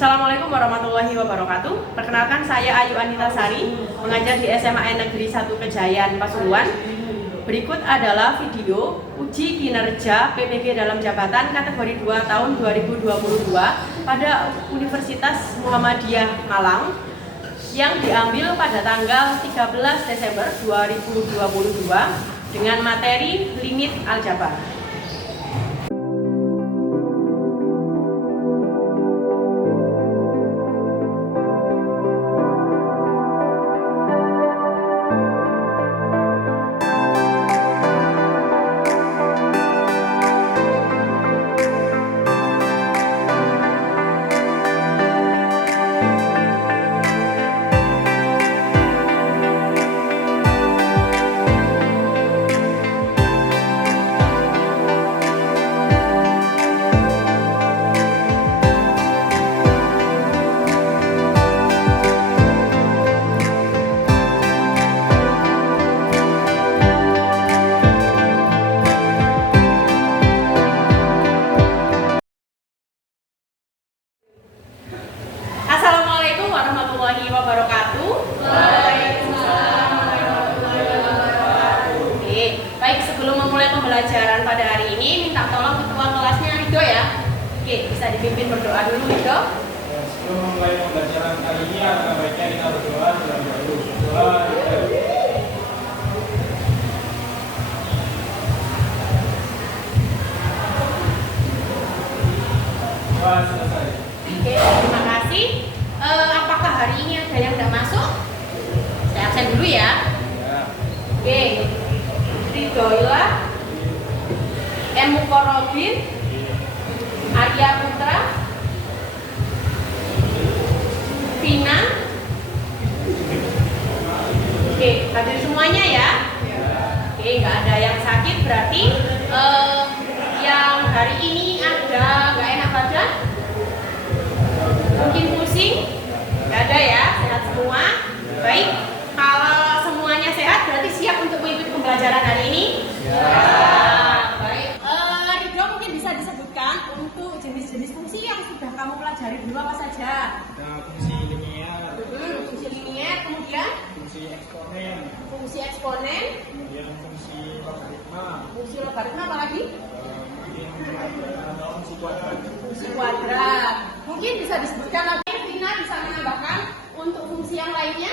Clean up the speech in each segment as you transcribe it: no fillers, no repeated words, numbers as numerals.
Assalamualaikum warahmatullahi wabarakatuh. Perkenalkan, saya Ayu Anita Sari, mengajar di SMA Negeri 1 Kejayan, Pasuruan. Berikut adalah video uji kinerja PPG dalam jabatan kategori 2 tahun 2022 pada Universitas Muhammadiyah Malang yang diambil pada tanggal 13 Desember 2022 dengan materi limit aljabar. Assalamualaikum warahmatullahi wabarakatuh. Waalaikumsalam warahmatullahi wabarakatuh. Oke, baik, sebelum memulai pembelajaran pada hari ini, minta tolong ketua kelasnya Rido ya. Oke, bisa dipimpin berdoa dulu Rido. Sebelum memulai pembelajaran kali ini, alangkah baiknya kita berdoa terlebih dahulu. Doa. Doa selesai. Oke, terima kasih. Apakah hari ini ada yang tidak masuk? Saya absen dulu ya. Ya. Oke, Ridoila, M. Mukorobin, Arya Putra, Vina. Oke, hadir semuanya ya. Oke, nggak ada yang sakit, berarti yang hari ini ada nggak enak badan? Mungkin pusing? Nggak ada ya, sehat semua. Baik, kalau semuanya sehat berarti siap untuk mengikuti pembelajaran hari ini? Ya. Baik, Ridho mungkin bisa disebutkan untuk jenis-jenis fungsi yang sudah kamu pelajari dulu apa saja? Ada fungsi linier, Fungsi linier, kemudian fungsi eksponen, kemudian fungsi logaritma, fungsi logaritma, apa lagi? kemudian ada fungsi kuadrat. Fungsi kuadrat. Mungkin bisa disebutkan lagi, Vina bisa menambahkan untuk fungsi yang lainnya.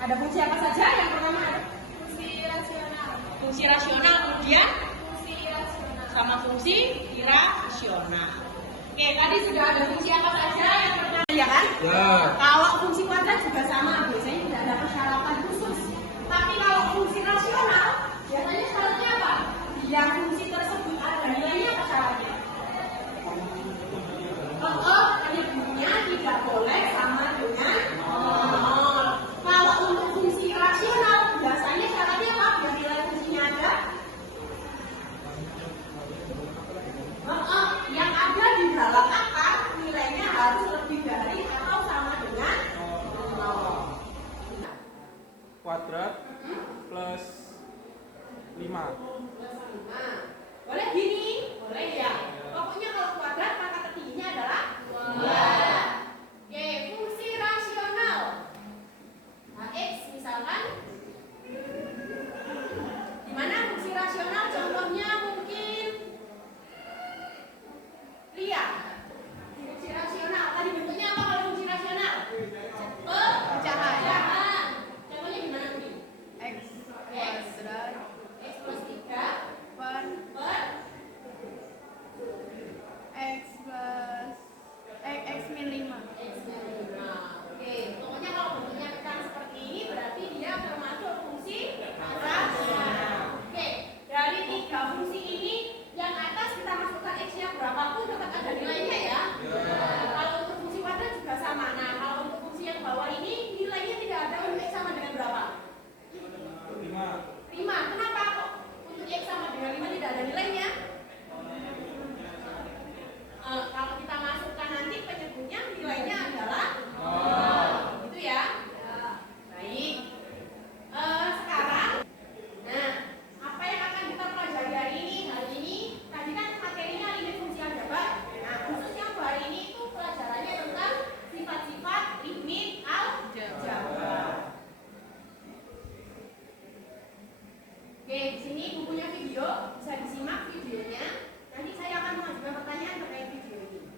Ada fungsi apa saja? Yang pertama ada Fungsi rasional. fungsi rasional, kemudian Fungsi rasional. sama fungsi irasional. Oke, tadi sudah ada fungsi apa saja yang pertama ya kan? Ya. Kalau fungsi kuadrat juga sama, biasanya tidak ada persyaratan khusus. Tapi kalau fungsi rasional, biasanya syaratnya apa? Bila fungsi tersebut ada nilainya, apa syaratnya? Tadi bunyinya tidak boleh sama dengan nol. Kalau untuk fungsi rasional, biasanya syaratnya apa? Biar nilai fungsinya ada? Yang ada di dalam akar nilainya harus lebih dari atau sama dengan nol. Kuadrat plus 5. Boleh gini? Boleh ya. Pokoknya kalau kuadrat maka tertingginya adalah 2. Oke, fungsi rasional. Nah, X misalkan. Di mana fungsi rasional contohnya mungkin lihat. Fungsi rasional tadi bentuknya apa kalau fungsi rasional? Pecahan. Contohnya gimana mungkin? X Kuadrat X plus 3 per per X plus Oke, di sini bukunya video, bisa disimak videonya. Nanti saya akan mengajukan pertanyaan terkait video ini.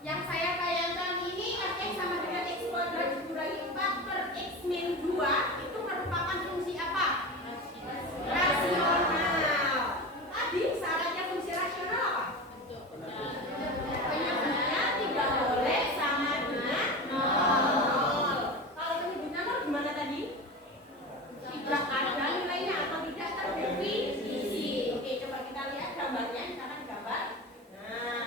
Yang saya bayangkan ini X sama dengan X kuadrat dikurangi 4 per X min 2 itu merupakan fungsi apa? Rasional. Tadi syaratnya fungsi rasional apa? Penyebutnya tidak boleh sama dengan 0. Kalau penyebutnya 0 gimana tadi? Tidak ada nilainya atau tidak terdefinisi. Oke, coba kita lihat gambarnya, misalkan gambar. Nah,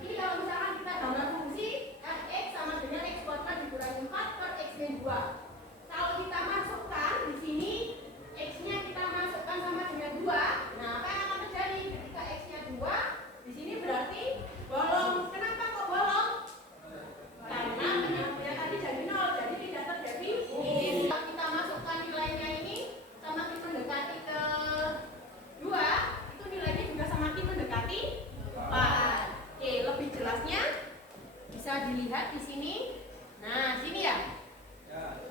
ini kalau misalkan kita gambar fungsi f(x) sama dengan x kuadrat dikurangi 4 per x min 2. Kalau kita masukkan di sini x-nya kita masukkan sama dengan 2. Nah, apa yang akan terjadi ketika x-nya 2? Di sini berarti bolong. Kenapa kok bolong? Karena penyebutnya tadi jadi 0, jadi tidak terdefinisi. Kalau kita masukkan nilainya ini semakin mendekati ke 2, itu nilainya juga semakin mendekati 4. Oke, lebih jelasnya bisa dilihat di sini. Nah, sini ya.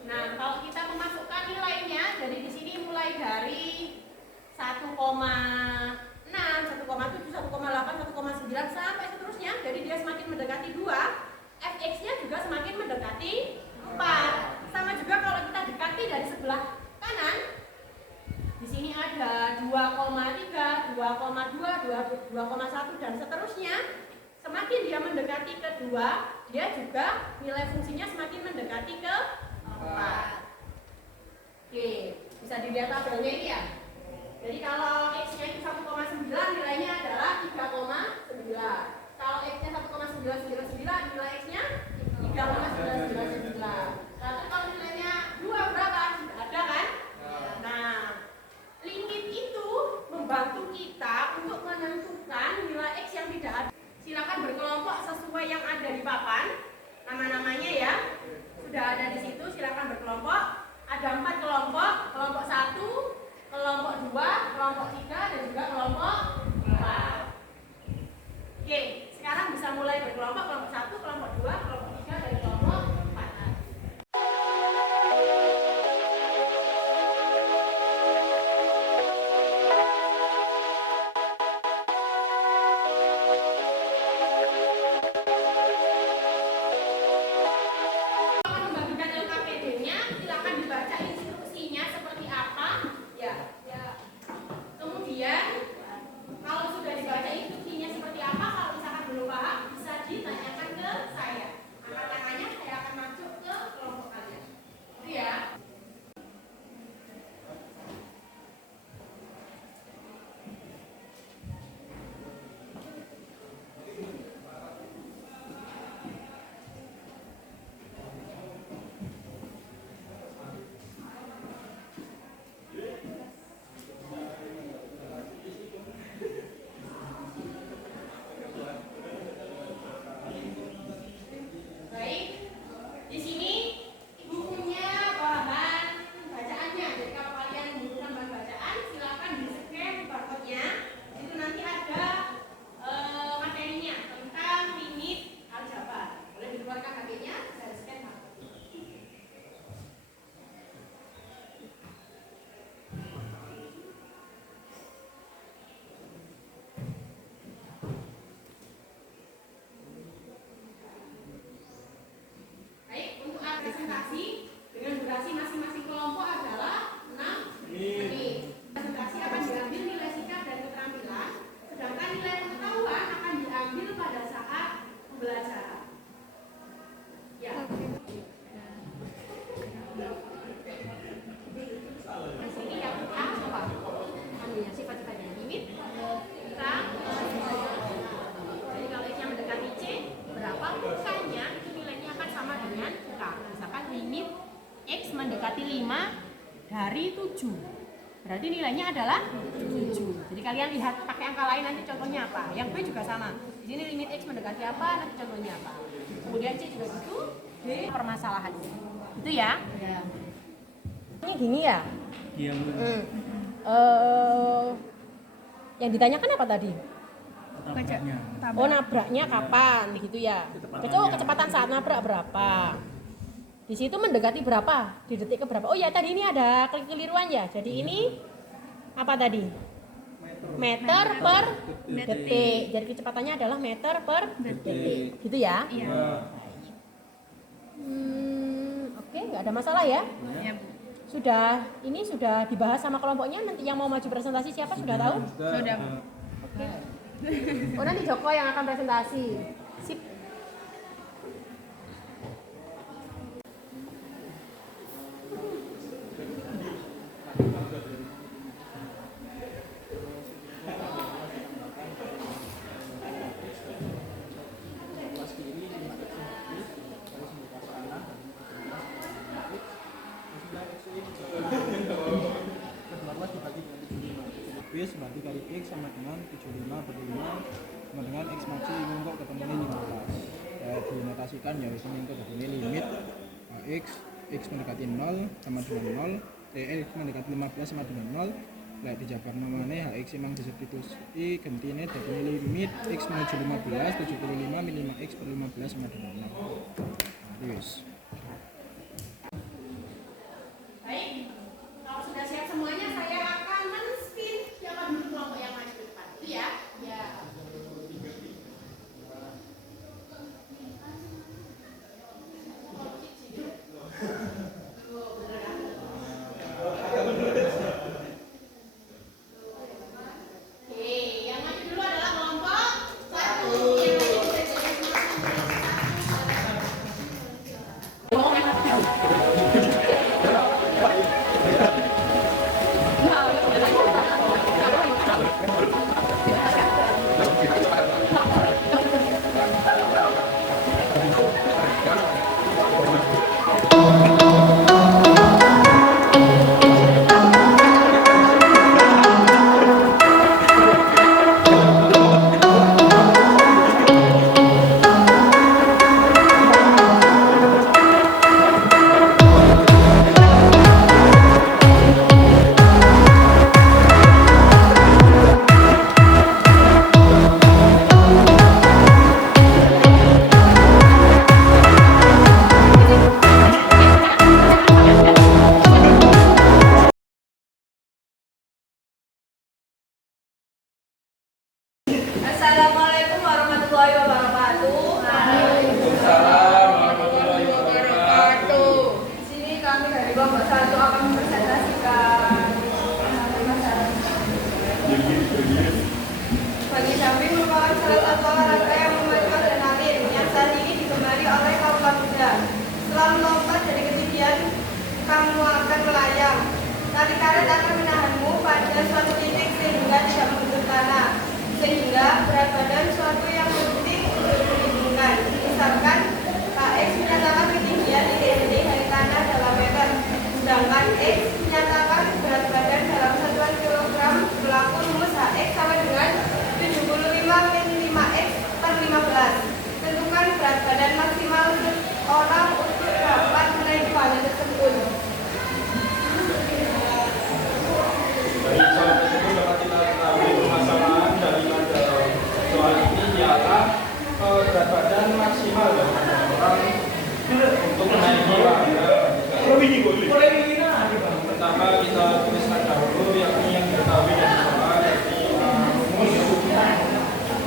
Nah, kalau kita memasukkan nilainya, jadi di sini mulai dari 1,6, 1,7, 1,8, 1,9 sampai seterusnya. Jadi dia semakin mendekati 2, fx-nya juga semakin mendekati 4. Sama juga kalau kita dekati dari sebelah kanan. Di sini ada 2,3, 2,2, 2,1 dan seterusnya. Semakin dia mendekati ke 2, dia juga nilai fungsinya semakin mendekati ke 4. Oke, bisa dilihat tabelnya ini ya. Jadi kalau x-nya itu 1,9, nilainya adalah 3,9. Kalau x-nya 1,999, nilai x-nya 3,999. Lalu kalau nilainya 2 berapa? Sudah ada kan? Nah, limit itu membantu kita untuk menentukan nilai x yang tidak ada. Silakan berkelompok sesuai yang ada di papan, nama-namanya ya. Sudah ada di situ. presentasi dengan durasi masing-masing kelompok adalah 6 menit. Presentasi akan diambil nilai sikap dan keterampilan, sedangkan nilai pengetahuan akan diambil pada saat pembelajaran. Ya. Di sini yang apa? Ambilnya sifat-sifatnya limit, kurang. Jadi kalau X yang mendekati C, berapa bukannya itu nilainya akan sama dengan K. Misalkan limit X mendekati 5 dari 7. Berarti nilainya adalah 7. Jadi kalian lihat pakai angka lain nanti contohnya apa. Yang B juga sama. Di sini limit X mendekati apa, nanti contohnya apa. Kemudian C juga gitu. D permasalahannya. Itu ya. Ini gini ya. Yang ditanyakan apa tadi? Oh, nabraknya kapan gitu ya. Kecepatan saat nabrak berapa? Di situ mendekati berapa? Di detik ke berapa? Oh ya, tadi ini ada kekeliruan ya. Jadi ini apa tadi? Meter per detik. Jadi kecepatannya adalah meter per detik. Gitu ya? Iya. Oke, nggak ada masalah ya? Ini sudah dibahas sama kelompoknya. Nanti yang mau maju presentasi siapa sudah tahu? Sudah. Oke. Oh, nanti Joko yang akan presentasi. Sip. Bis berarti kali X sama dengan 75 per 5 sama dengan X maksi untuk ketemunya 15. Ya, dinotasikan ya di sini untuk ketemu limit X mendekati 0 sama dengan 0, X mendekati 15 sama dengan 0. Lek dijabar namanya X emang disubstitusi gentine dadi limit X menuju 15 75 minimal X per 15 sama dengan 0. Yes. Baik, kalau sudah siap semuanya, saya akan men-spin siapa dulu kelompok yang maju ke depan. Itu ya? Ya. Oke, yang maju dulu adalah kelompok 1. Yang maju bisa jadi Assalamualaikum warahmatullahi wabarakatuh. Waalaikumsalam warahmatullahi wabarakatuh. Di sini kami dari kelompok 1 akan mempresentasikan bagi jumping merupakan salah satu olahraga yang memacu adrenalin yang saat ini digemari oleh kaum muda. Setelah melompat dari ketinggian, kamu akan melayang. Tali karet akan menahanmu pada suatu titik sehingga tidak menyentuh tanah, sehingga berat badan suatu yang penting untuk perlindungan. Misalkan KX menyatakan ketinggian IDND dari tanah dalam meter, sedangkan X menyatakan berat badan dalam satuan kilogram. Berlaku rumus HX sama dengan 75 min 5X per 15. Tentukan berat badan maksimal orang untuk dapat menaiki badan tersebut. Dari soal tersebut dapat kita ketahui permasalahan dari soal ini ialah berat badan maksimal dari orang untuk menaiki wahana. Pertama kita tuliskan dahulu yakni yang diketahui dari soal dari rumus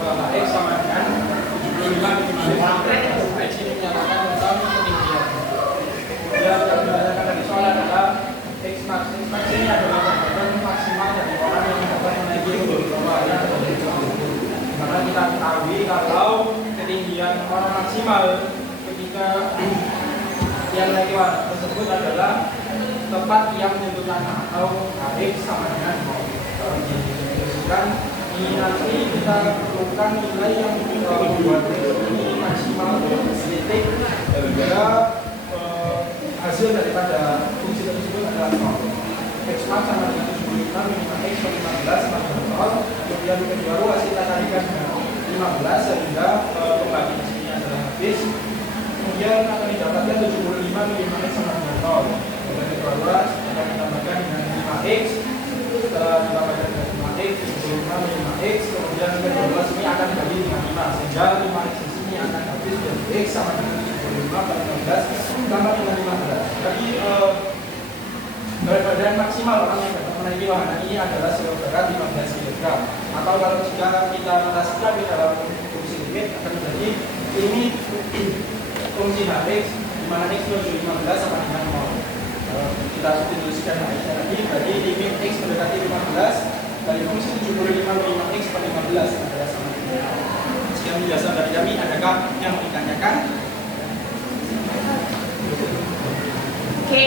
HX sama dengan 75 min X ini menyatakan tentang ketinggian. Kemudian yang naik wahana tersebut adalah tempat yang menyentuh tanah atau HX sama dengan 0. Kalau dideskripsikan, ini nanti kita perlukan nilai yang membuat ini maksimal titik hingga hasil daripada fungsi tersebut adalah 0. X max sama dengan 75 minimal X per 15 sama dengan 0. Kemudian kedua hasil kita kalikan dengan 15 sehingga pembagi di sini adalah habis. Kemudian akan didapatkan 75 minimal X sama dengan 0. Kemudian kedua akan ditambahkan dengan 5X. Setelah ditambahkan dengan 5X, 75 minimal X. Kemudian kedua ini akan dibagi dengan 5 sehingga 5X di sini akan habis dan X sama dengan 75 per 15 sama dengan 15. Jadi berat badan maksimal orang yang dapat menaiki wahana ini adalah sewa berat 15 kg. Atau kalau jika kita notasikan di dalam fungsi limit akan menjadi ini fungsi Hx di mana X menuju 15 sama dengan 0. Kalau kita substitusikan Hx tadi berarti limit X mendekati 15 dari fungsi 75 minimal X per 15 adalah sama dengan 0. Sekian penjelasan dari kami. Adakah yang mau ditanyakan? Oke.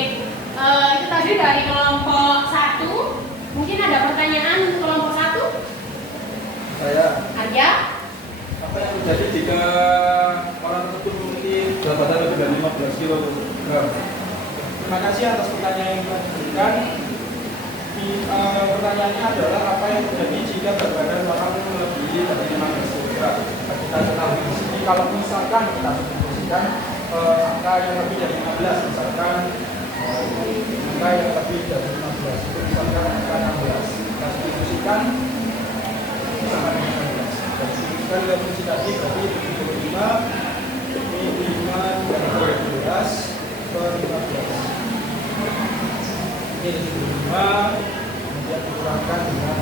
Itu tadi dari kelompok 1. Mungkin ada pertanyaan untuk kelompok 1? Saya. Arya? Apa yang terjadi jika orang tersebut memiliki berat badan lebih dari 15 kg? Terima kasih atas pertanyaan yang telah diberikan. Pertanyaannya adalah apa yang terjadi jika berat badan orang melebihi dari 15 kg? Kita ketahui di sini kalau misalkan kita substitusikan angka yang lebih dari 15, misalkan angka yang lebih dari 15 itu misalkan angka 16, kita substitusikan sama dengan 16. Dan substitusikan dengan fungsi tadi berarti 75 ini 5 dari 12 per 15. Ini 75 kemudian dikurangkan dengan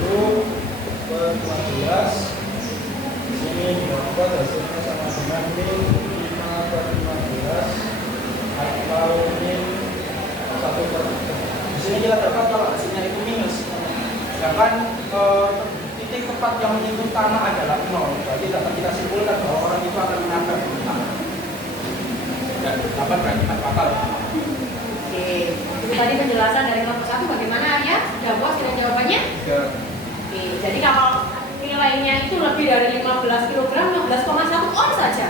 80 per 15. Di sini didapat hasilnya sama dengan min 5 per 15 atau min 1 per 3. Di sini kita dapat kalau hasilnya itu minus. Sedangkan titik tepat yang menyentuh tanah adalah 0. Berarti dapat kita simpulkan bahwa orang itu akan menabrak tanah. Dan dapat berakibat fatal. Oke. Itu tadi penjelasan dari kelompok 1 bagaimana Arya? Sudah puas dengan jawabannya? Ya. Oke. Jadi kalau nilainya itu lebih dari 15 kg, 15,1 on saja.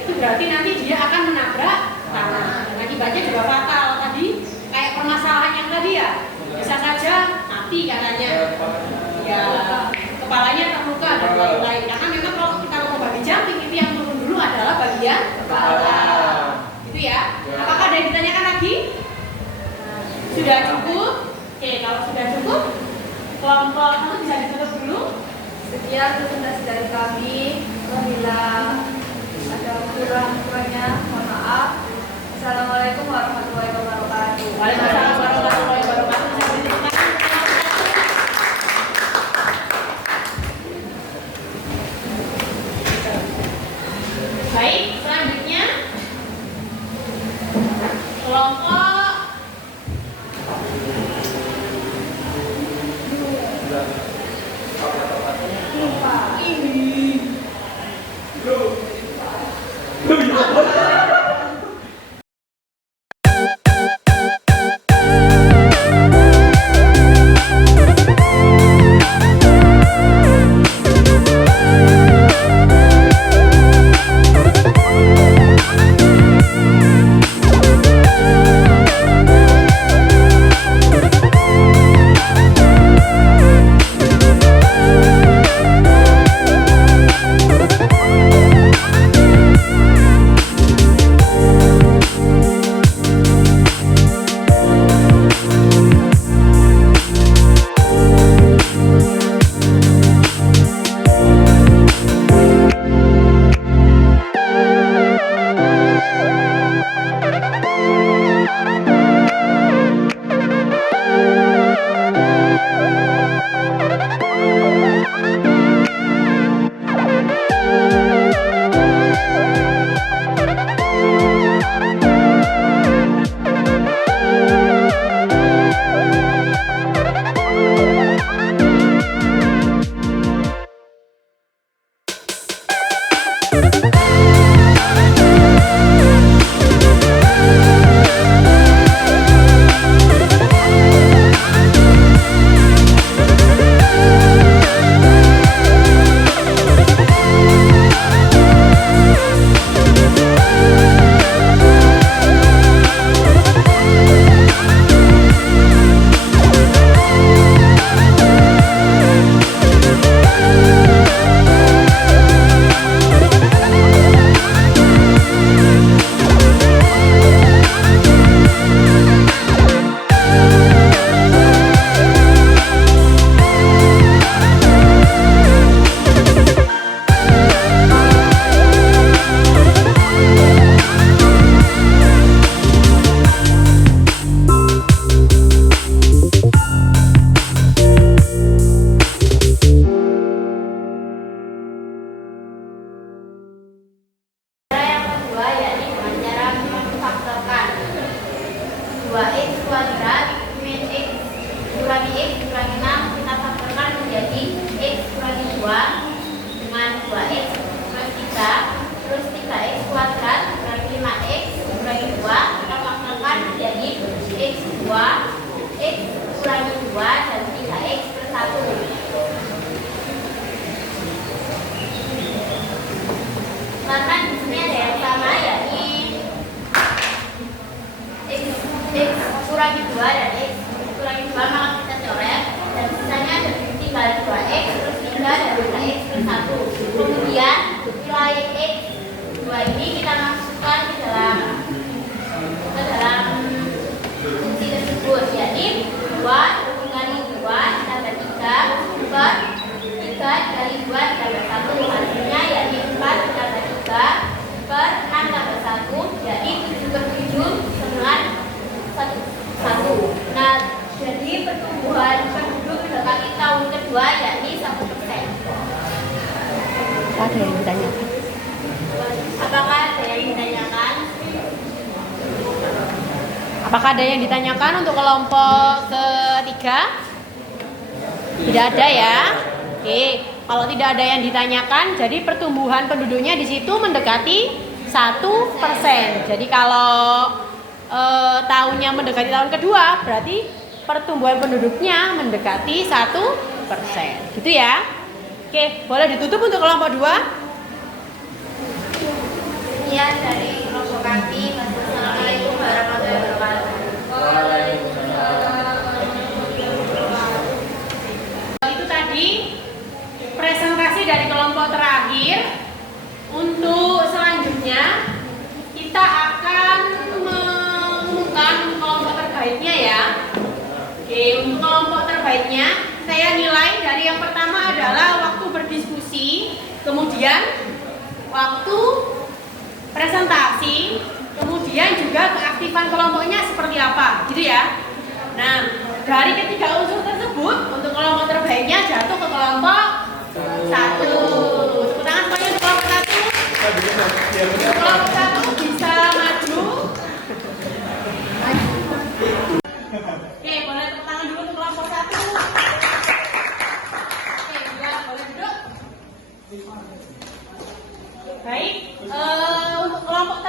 Itu berarti nanti dia akan menabrak tanah. Dan akibatnya juga fatal. Tadi kayak permasalahan yang tadi ya. Bisa saja mati katanya. Ya, kepalanya terluka dan lain-lain. Karena memang kalau kita mau bagi jumping itu yang turun dulu adalah bagian kepala. Itu ya. Apakah ada yang ditanyakan lagi? Sudah cukup? Oke, kalau sudah cukup, kelompok 1 bisa ditutup dulu. Sekian presentasi dari kami. Apabila ada kurang-kurangnya, mohon maaf. Assalamualaikum warahmatullahi wabarakatuh. Waalaikumsalam warahmatullahi wabarakatuh. Bisa ditutupkan. Baik, selanjutnya kelompok X kurangi 2 dan X kurangi 2 maka kita coret dan sisanya tinggal 2X terus 3 dan 2X terus 1. Kemudian nilai X 2 ini kita masukkan ke dalam fungsi tersebut, yakni 2 dikali 2 tambah 3 per 3 dikali 2 tambah 1, hasilnya yakni 4 tambah 3 per 6 tambah 1, yakni 7 per 7 dengan 1. Nah, jadi pertumbuhan penduduk mendekati tahun kedua yakni 1%. Ada yang ditanyakan? Apakah ada yang ditanyakan? Apakah ada yang ditanyakan untuk kelompok ketiga? Tidak ada ya. Oke, kalau tidak ada yang ditanyakan, jadi pertumbuhan penduduknya di situ mendekati 1%. Jadi kalau tahunnya mendekati tahun kedua, berarti pertumbuhan penduduknya mendekati 1%. Gitu ya. Oke, boleh ditutup untuk kelompok 2. Sekian dari kelompok kami. Wassalamualaikum warahmatullahi wabarakatuh. Itu tadi presentasi dari kelompok terakhir. Untuk selanjutnya kita akan mengumumkan kelompok terbaiknya ya. Oke, untuk kelompok terbaiknya saya nilai dari yang pertama adalah waktu berdiskusi, kemudian waktu presentasi, kemudian juga keaktifan kelompoknya seperti apa, gitu ya. Nah, dari ketiga unsur tersebut untuk kelompok terbaiknya jatuh ke kelompok 1. Tepuk tangan semuanya untuk kelompok 1. Untuk kelompok 1 bisa maju. Oke, boleh tepuk tangan dulu untuk kelompok 1. Oke, ya, boleh duduk. Baik, untuk kelompok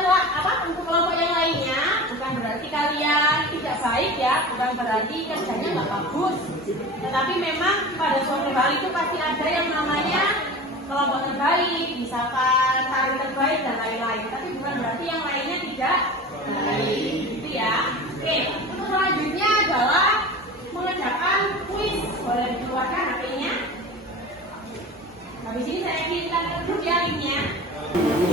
untuk kelompok yang lainnya bukan berarti kalian tidak baik ya, bukan berarti kerjanya nggak bagus. Tetapi memang pada suatu hal itu pasti ada yang namanya kelompok terbaik, misalkan tarik terbaik dan lain-lain. Tapi bukan berarti yang lainnya tidak baik, gitu ya. Oke, untuk selanjutnya adalah mengerjakan kuis. Boleh dikeluarkan HP-nya. Habis ini saya kirimkan ke grup ya linknya.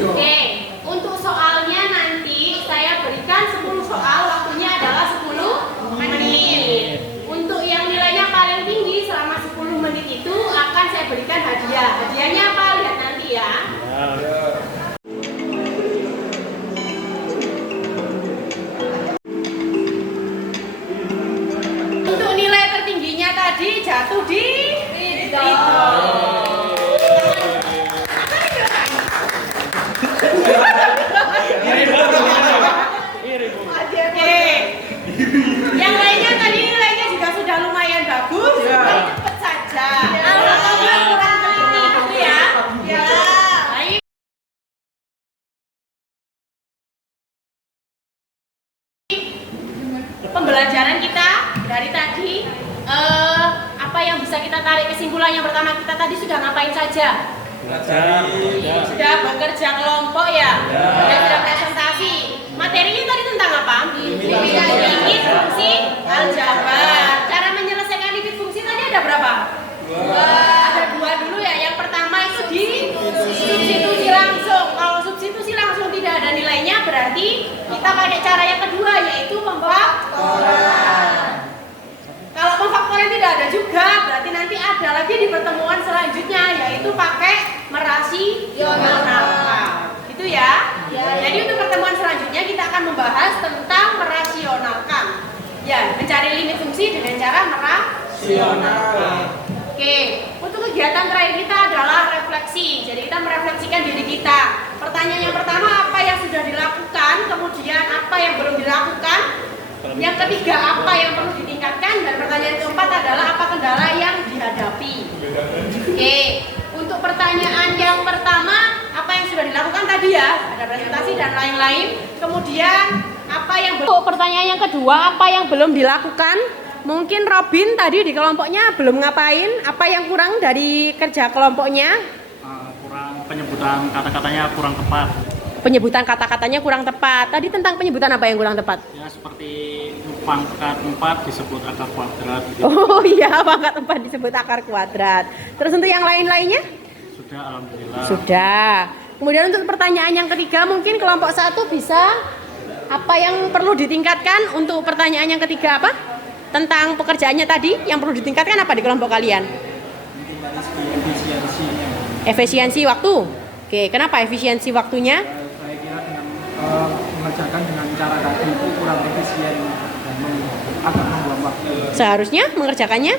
Oke, untuk soalnya nanti saya berikan 10 soal, waktunya adalah 10 menit. Untuk yang nilainya paling tinggi selama 10 menit itu akan saya berikan hadiah. Hadiahnya apa? Lihat nanti ya. Untuk nilai tertingginya tadi jatuh di Ridho. Oke. Yang lainnya tadi nilainya juga sudah lumayan bagus, cepet saja. Alhamdulillah kurang teliti gitu ya. Ya. Baik. Pembelajaran kita dari tadi apa yang bisa kita tarik kesimpulan yang pertama, kita tadi sudah ngapain saja? Sudah bekerja kelompok ya, sudah presentasi. Materinya tadi tentang apa? Limit fungsi aljabar. Cara menyelesaikan limit fungsi tadi ada berapa? Ada 2 dulu ya. Yang pertama itu di substitusi langsung. Kalau substitusi langsung tidak ada nilainya, berarti kita pakai cara yang kedua, yaitu pemfaktoran. Kalau pemfaktoran tidak ada juga, berarti nanti ada lagi di pertemuan selanjutnya, yaitu pakai merasionalkan. Gitu ya. Jadi untuk pertemuan selanjutnya kita akan membahas tentang merasionalkan. Ya, mencari limit fungsi dengan cara merasionalkan. Oke, untuk kegiatan terakhir kita adalah refleksi. Jadi kita merefleksikan diri kita. Pertanyaan yang pertama, apa yang sudah dilakukan, kemudian apa yang belum dilakukan. Yang ketiga, apa yang perlu ditingkatkan, dan pertanyaan keempat adalah apa kendala yang dihadapi. Oke, untuk pertanyaan yang pertama, apa yang sudah dilakukan tadi ya, ada presentasi dan lain-lain. Kemudian apa yang belum. Pertanyaan yang kedua, apa yang belum dilakukan? Mungkin Robin tadi di kelompoknya belum ngapain? Apa yang kurang dari kerja kelompoknya? Kurang penyebutan kata-katanya kurang tepat. penyebutan kata-katanya kurang tepat. Tadi tentang penyebutan apa yang kurang tepat? Ya seperti pangkat 4 disebut akar kuadrat gitu. Oh iya, pangkat 4 disebut akar kuadrat. Terus untuk yang lain-lainnya? Sudah alhamdulillah. Sudah. Kemudian untuk pertanyaan yang ketiga mungkin kelompok 1 bisa apa yang perlu ditingkatkan untuk pertanyaan yang ketiga apa? Tentang pekerjaannya tadi yang perlu ditingkatkan apa di kelompok kalian? Dari segi efisiensinya. Efisiensi waktu. Oke, kenapa efisiensi waktunya? Saya kira dengan mengerjakan dengan cara tadi itu kurang efisien dan agak membuang waktu. Seharusnya mengerjakannya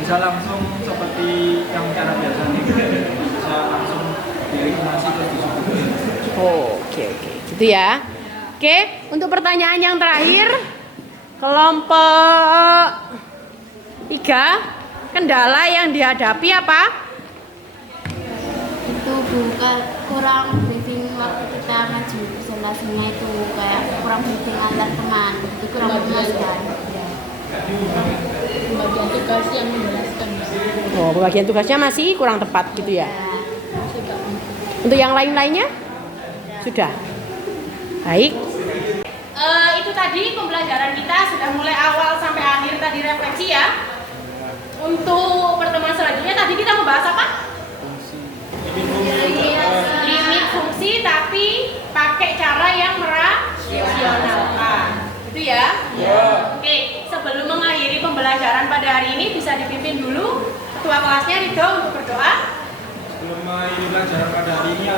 Bisa langsung seperti yang cara biasanya bisa langsung dari informasi terus disebutkan. Oke, gitu ya. Oke, untuk pertanyaan yang terakhir, kelompok 3, kendala yang dihadapi apa? Itu bukan kurang briefing waktu kita maju presentasinya, itu kayak kurang briefing antar teman, itu kurang memuaskan. Pembagian tugas yang menjelaskan. Oh, pembagian tugasnya masih kurang tepat gitu ya. Untuk yang lain-lainnya? Sudah. Baik. Itu tadi pembelajaran kita sudah mulai awal sampai akhir tadi refleksi ya. Untuk pertemuan selanjutnya tadi kita membahas apa? Limit fungsi tapi pakai cara yang merasionalkan. Gitu ya? Oke, sebelum mengakhiri pembelajaran pada hari ini bisa dipimpin dulu ketua kelasnya Ridho untuk berdoa. Sebelum mengakhiri pelajaran pada hari ini,